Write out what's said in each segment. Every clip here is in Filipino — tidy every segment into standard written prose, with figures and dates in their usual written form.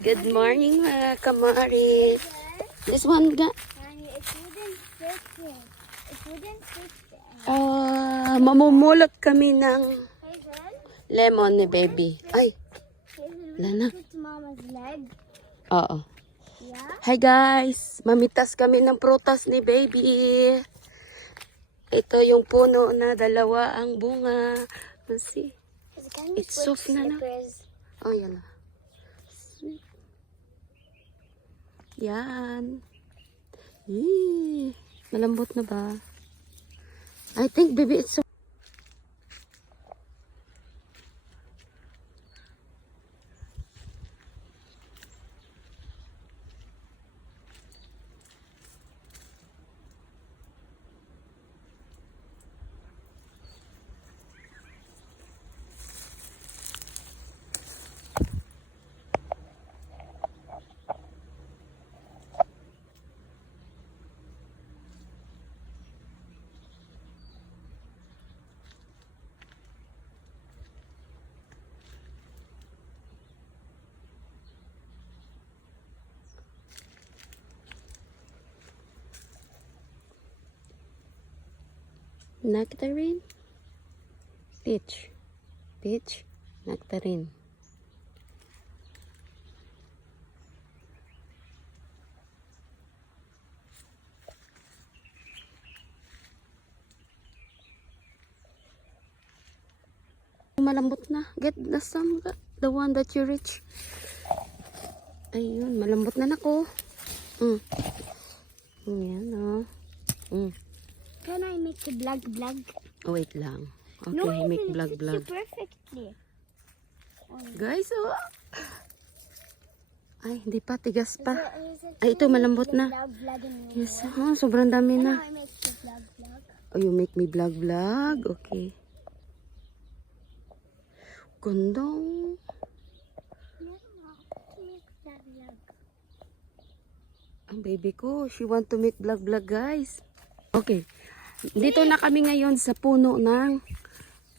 Good morning mga kamari. This one ga. Mamumulot kami ng lemon ni baby. Ay, wala na. Oo. Hi guys, mamitas kami ng prutas ni baby. Ito yung puno na dalawa ang bunga. Let's see. It's soft na na. Oh, yan na. Sweet. Yan. Yee. Malambot na ba? I think baby it's so nectarine. Peach. Peach. Nectarine. Malambot na. Get the some, the one that you reach. Ayun, malambot na nako. Yan o. Can I make the blug? Oh, wait lang. Okay, No, make it fits blug. you perfectly. Guys, oh. Ay, hindi pa. Tigas pa. Is Ay, ito, malambot na. Blug in your Yes, oh, sobrang dami Can na. I make the blug? Oh, you make me blug. Okay. Ganda. Yeah, to make blug. Ang baby ko, she want to make blug, guys. Okay. Dito na kami ngayon sa puno ng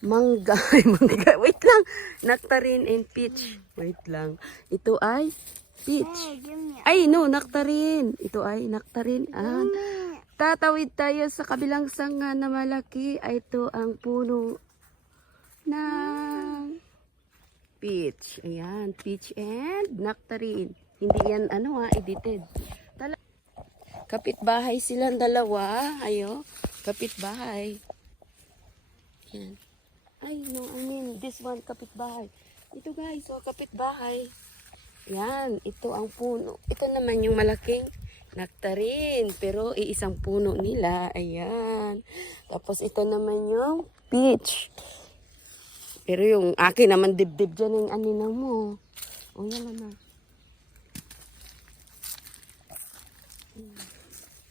mangga. Wait lang. Nectarine and peach. Wait lang. Ito ay peach. Hey, give me Ay, no, nectarine. Ito ay nectarine. Tatawid tayo sa kabilang sanga na malaki. Ito ang puno ng peach. Ayan, peach and nectarine. Hindi yan, edited. Kapitbahay silang dalawa. Ayo, kapitbahay. Yan. Ay, no, I mean, this one, kapitbahay. Ito guys, kapitbahay. Yan, ito ang puno. Ito naman yung malaking nectarine. Pero iisang puno nila. Ayan. Tapos ito naman yung peach. Pero yung akin naman dibdib dyan yung anina mo. O, yan na.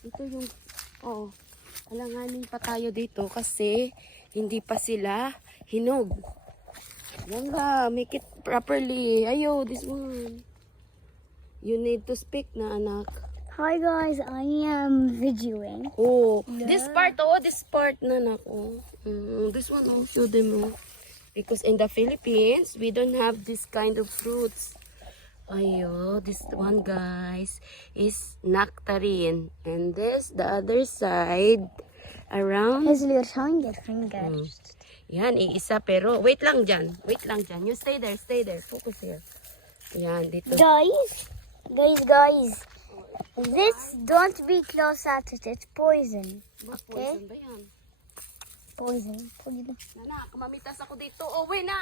Ito yung, alanganin pa tayo dito kasi hindi pa sila hinog. Yan ba, make it properly. Ayo, this one. You need to speak na, anak. Hi guys, I am videoing. Oh, Yeah. this part na, anak. This one, show them. Because in the Philippines, we don't have this kind of fruits. Ayo, this one guys is nectarine. And this, the other side, around. Hazel, you're showing your fingers. Yan, iisa pero, wait lang dyan. You stay there. Focus here. Yan, dito. Guys. This, don't be close at it. It's poison. Okay? Poison ba yan? Poison. Nana, mamitas ako dito. Oh, wait na.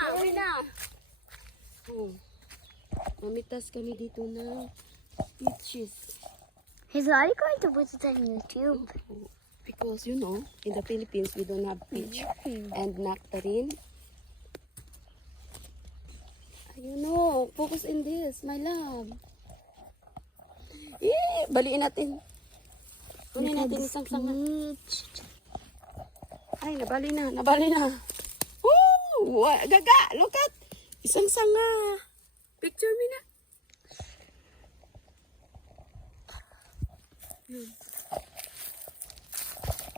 Oh. Mamitas kami dito na peaches. Hazel, are you going to put it on YouTube? Because, in the Philippines, we don't have peach and nectarine. Focus in this, my love. Baliin natin. Kunin natin isang sanga. Ay, nabali na. Woo! Gaga, look at. Isang sanga. Picture me na.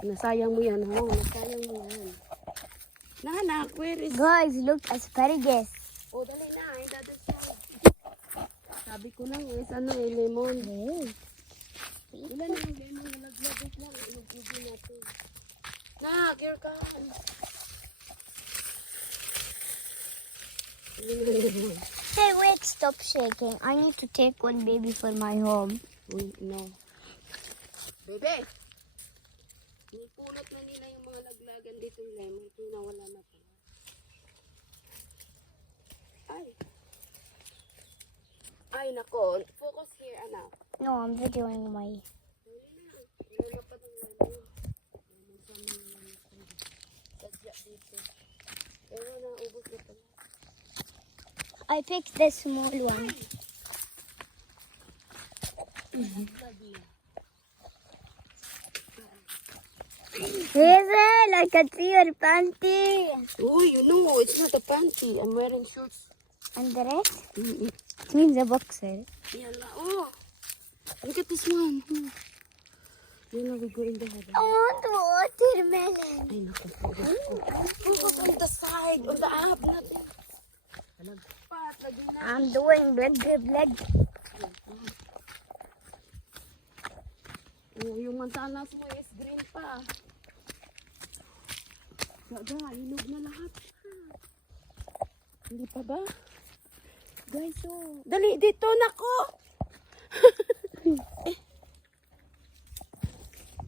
Nasayang mo yan, Nasayang mo yan. Nanak, where is... Guys, look, asparagus. Oh, dali na. In the other side. Sabi ko lang is ano eh, lemon. Oh. Wala na yung lemon, nalaglag lang. Ilugugin natin. Nak, here ka. Hey, wait, stop shaking. I need to take one baby for my home. Uy, no. Bebe! Punot na nila yung mga laglagan dito yung lemon. Kaya nawala na pala. Ay. Ay, nako. Focus here, anak. No, I'm videoing my. Huli na. Wala pa ng lemon. Lemon sama yung lemon. Sadya dito. Pero naubos na pala. I picked the small one. Hazel, I can see your panty. Uy, you know, it's not a panty. I'm wearing shorts. And the rest? Mm-mm. It means a boxer. Yala. Oh, look at this one. You know, we go in the heaven. I want watermelon. Ay, naku. Focus on the side, on the up. Pat, lagi na. I'm doing blood. Oh, yung mansanas mo is green pa. Gaga, hinog na lahat. Hindi pa ba? Guys, oh. Dali, dito, nako.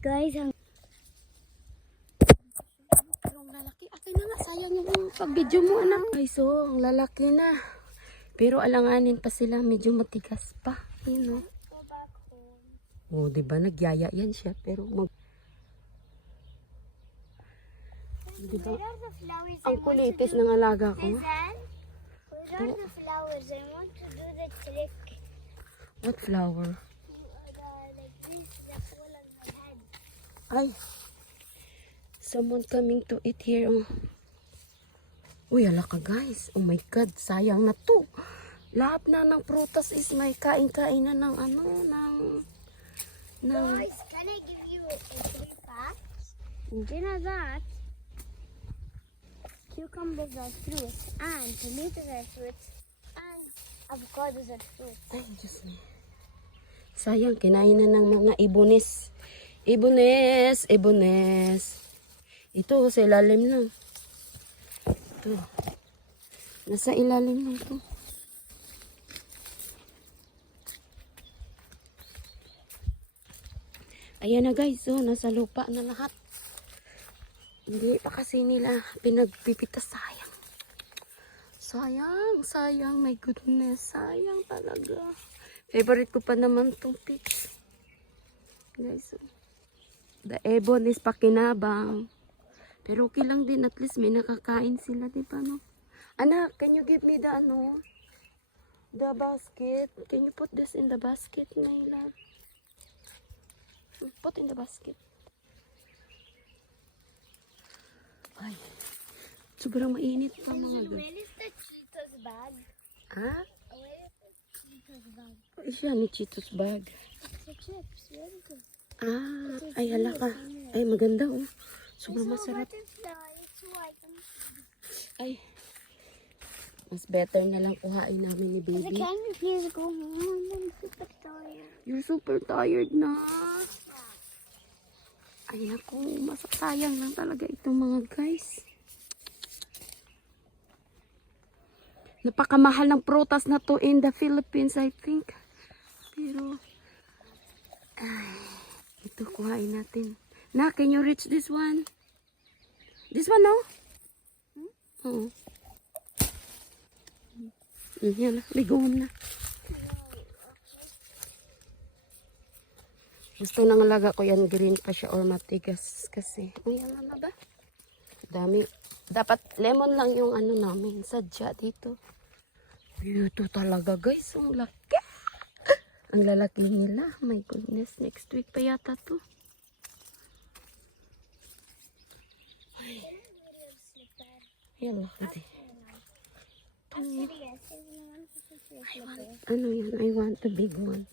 Guys, ang Pero ang lalaki, akin na nga, sayang yung pag-video mo, anak. Guys, oh, ang lalaki na. Pero alanganin pa sila, medyo matigas pa. Yun, oh. go back home. Oh, di ba nagyaya yan siya, pero di ba? Where are the flowers? Ang kulitis ng alaga ko. Hazel, where are the flowers? I want to do the trick. What flower? Like this, the fall on my head. Ay, someone coming to eat here. Oh. Uy, ala ka guys. Oh my God, sayang na to. Lahat na ng prutas is may kain-kain na ng ano, ng... Guys, can I give you a 3 facts? Do you know that cucumbers are fruits, and tomatoes are fruits, and avocados are fruits? Ay, Diyos me. Sayang, kinain na ng mga ibones. Ibones. Ito, sa ilalim lang. Ito. Nasa ilalim lang ito. Ayan na guys, oh, nasa lupa na lahat. Hindi pa kasi nila pinagpipitas. Sayang, my goodness. Sayang talaga. Favorite ko pa naman itong peach. Guys, oh. The ebon is pakinabang. Pero okay lang din, at least may nakakain sila, di ba, no? Anak, can you give me the, the basket? Can you put this in the basket, my love? Put in the basket. Ay, sobrang mainit pa mga guys. Where is the Cheetos bag? Ha? Where is the Cheetos bag? Ay, siya ni Cheetos bag. It's the chips. Where is it? Ah, ay hala ka. Ay, maganda oh. Sobrang It's a masarap. butterfly. It's white. Ay, mas better na lang kuhain namin ni baby. Can we please go home? I'm super tired. You're super tired na. Ay, ako, masasayang lang talaga itong mga guys. Napakamahal ng prutas na to in the Philippines, I think. Pero, ay, ito, kuhain natin. Na, can you reach this one? This one, no? Oo. Yan, ligo na. Gusto nang alaga ko yan, green pa siya or matigas kasi. Ayan na ba? Dami. Dapat lemon lang yung ano namin, sadya dito. Ito talaga guys, ang laki. Ang lalaki nila. My goodness, next week pa yata to. Ay. Ayan laki. Ano yun? I want the big one.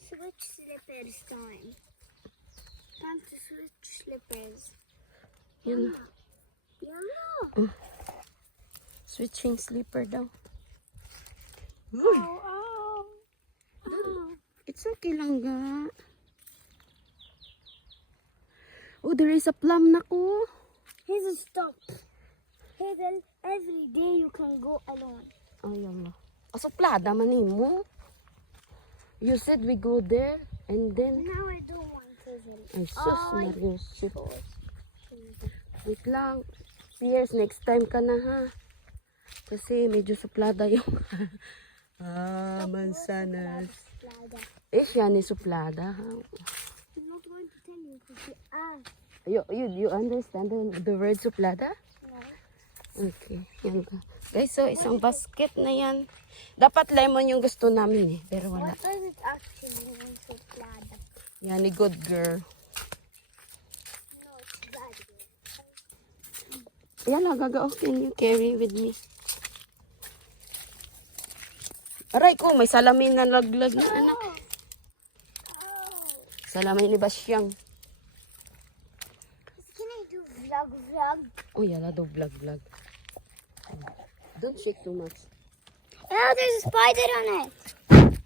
Switch slippers time. Time to switch slippers. Yan. Yeah. Switching slipper daw. Oh, oh. It's okay lang ga. Oh, there is a plum na ko. Here's a stop. Hazel, every day you can go alone. Ay, Allah. Asuplada man mo. You said we go there and then... Now I don't want Hazel. Ay, sus, Marius. Wait lang. Cheers, next time ka na ha. Kasi medyo suplada yung... mansanas. Siya ni suplada ha. I'm not going to tell you because you asked. You understand the word suplada? No. Okay, yan ka. Guys, so isang basket na yan. Dapat lemon yung gusto namin eh, pero wala. What does it actually mean, suplada? Yan, ni good girl. No, it's bad. Yan lang, gagao. Can you carry with me? Aray ko, may salamin na laglag na anak. Salamin ni Basyang. Can I do vlog? Oh, yala do vlog. Don't shake too much. Oh, there's a spider on it.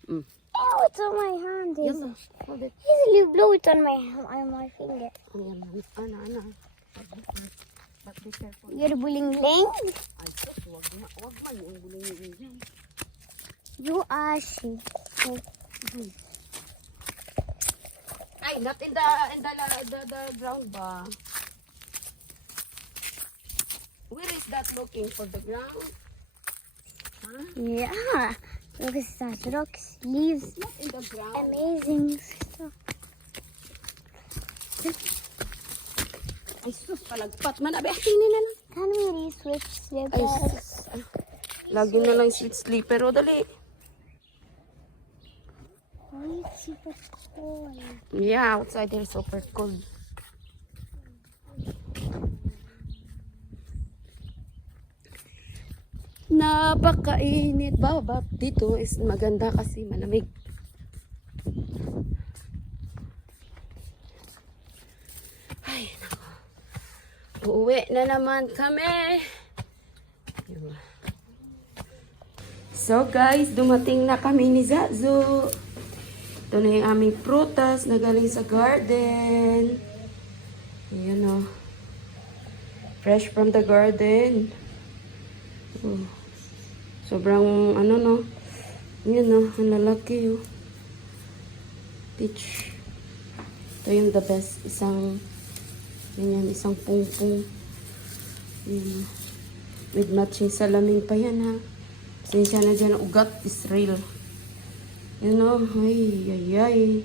Mm. Oh, it's on my hand. Yala, hold it. Hazel, you blow it on my finger. Oh, yala. Ana. But be careful. You're bling-bling? Ay, sus, wag man yung bulingin dyan. You are she. Ay, not in the ground ba? Where is that looking for the ground? Huh? Yeah. Look at that. Rocks, leaves, Not in the ground. amazing stuff. Ay, sus, palagpat man. Abi, tingnan na lang. Can we re-switch Ay, slippers? sus. Ay, lagi na lang sweet sleeper. O, dali. Why is super cold? Yeah, outside there super cold. Napakainit. Babab dito is maganda kasi malamig. Ay, nako. Uuwi na naman kami. So guys, dumating na kami ni Zazu. Ito na yung aming prutas na galing sa garden. Ayan o. Fresh from the garden. Oh. Sobrang ano no. Ayan o, ang lalaki o. Peach. Ito yung the best. Isang pungpung. Ayan. With matching salamin pa yan ha. Sinsya na dyan, ugat is real. You know, ay.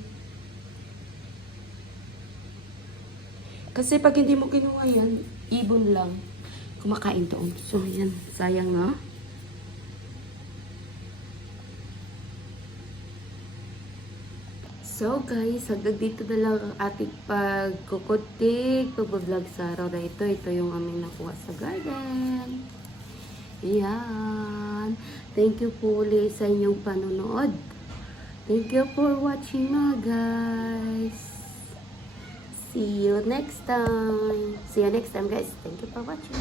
Kasi pag hindi mo kinuha yan, ibon lang. Kumakain doon. So, yan. Sayang na. So, guys, hanggang dito na lang ang ating pagkukutik, pag-vlog sa araw na ito. Ito yung aming nakuha sa garden. Yan. Thank you po ulit sa inyong panonood. Thank you for watching mga guys. See you next time. See you next time guys. Thank you for watching.